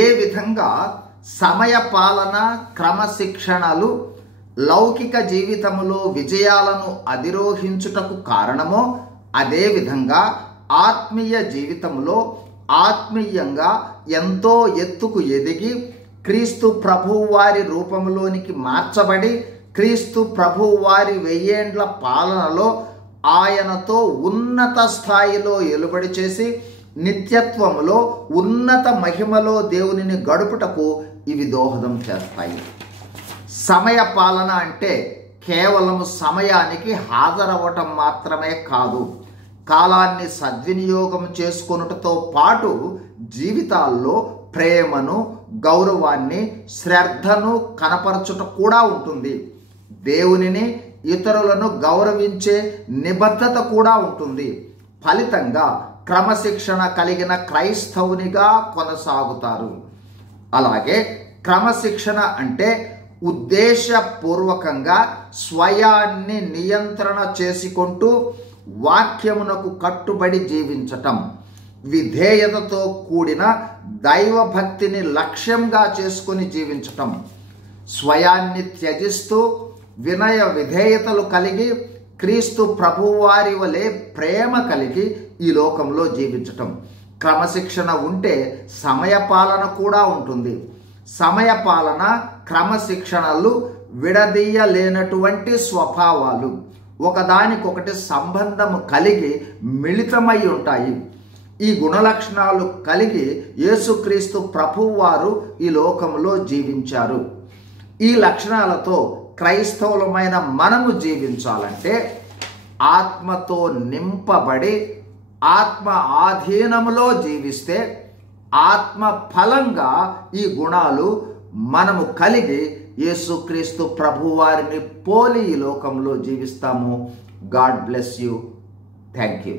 ఏ విధంగా సమయ పాలన, క్రమశిక్షణలు లౌకిక జీవితంలో విజయాలను అధిరోహించుటకు కారణమో, అదేవిధంగా ఆత్మీయ జీవితంలో ఆత్మీయంగా ఎంతో ఎత్తుకు ఎదిగి క్రీస్తు ప్రభువు వారి రూపంలోనికి మార్చబడి క్రీస్తు ప్రభువు వారి 1000 ఏండ్ల పాలనలో ఆయనతో ఉన్నత స్థాయిలో ఎలుబడి చేసి నిత్యత్వములో ఉన్నత మహిమలో దేవునిని గడుపుటకు ఇవి దోహదం చేస్తాయి. సమయ పాలన అంటే కేవలం సమయానికి హాజరవ్వటం మాత్రమే కాదు, కాలాన్ని సద్వినియోగం చేసుకొనుటతో పాటు జీవితాల్లో ప్రేమను, గౌరవాన్ని, శ్రద్ధను కనపరచుట కూడా ఉంటుంది. దేవునిని, ఇతరులను గౌరవించే నిబద్ధత కూడా ఉంటుంది. ఫలితంగా క్రమశిక్షణ కలిగిన క్రైస్తవునిగా కొనసాగుతారు. అలాగే క్రమశిక్షణ అంటే ఉద్దేశపూర్వకంగా స్వయాన్ని నియంత్రణ చేసుకుంటూ వాక్యమునకు కట్టుబడి జీవించటం, విధేయతతో కూడిన దైవభక్తిని లక్ష్యంగా చేసుకుని జీవించటం, స్వయాన్ని త్యజిస్తూ వినయ విధేయతలు కలిగి క్రీస్తు ప్రభువారి వలె ప్రేమ కలిగి ఈ లోకంలో జీవించటం. క్రమశిక్షణ ఉంటే సమయపాలన కూడా ఉంటుంది. సమయపాలన, క్రమశిక్షణలు విడదీయలేనటువంటి స్వభావాలు, ఒకదానికొకటి సంబంధము కలిగి మిళితమై ఉంటాయి. ఈ గుణలక్షణాలు కలిగి యేసుక్రీస్తు ప్రభువు వారు ఈ లోకంలో జీవించారు. ఈ లక్షణాలతో క్రైస్తవులమైన మనము జీవించాలంటే ఆత్మతో నింపబడి ఆత్మ ఆధీనములో జీవిస్తే ఆత్మ ఫలంగా ఈ గుణాలు మనము కలిగి యేసుక్రీస్తు ప్రభువారిని పోలి ఈ లోకంలో జీవిస్తాము. God bless you. Thank you.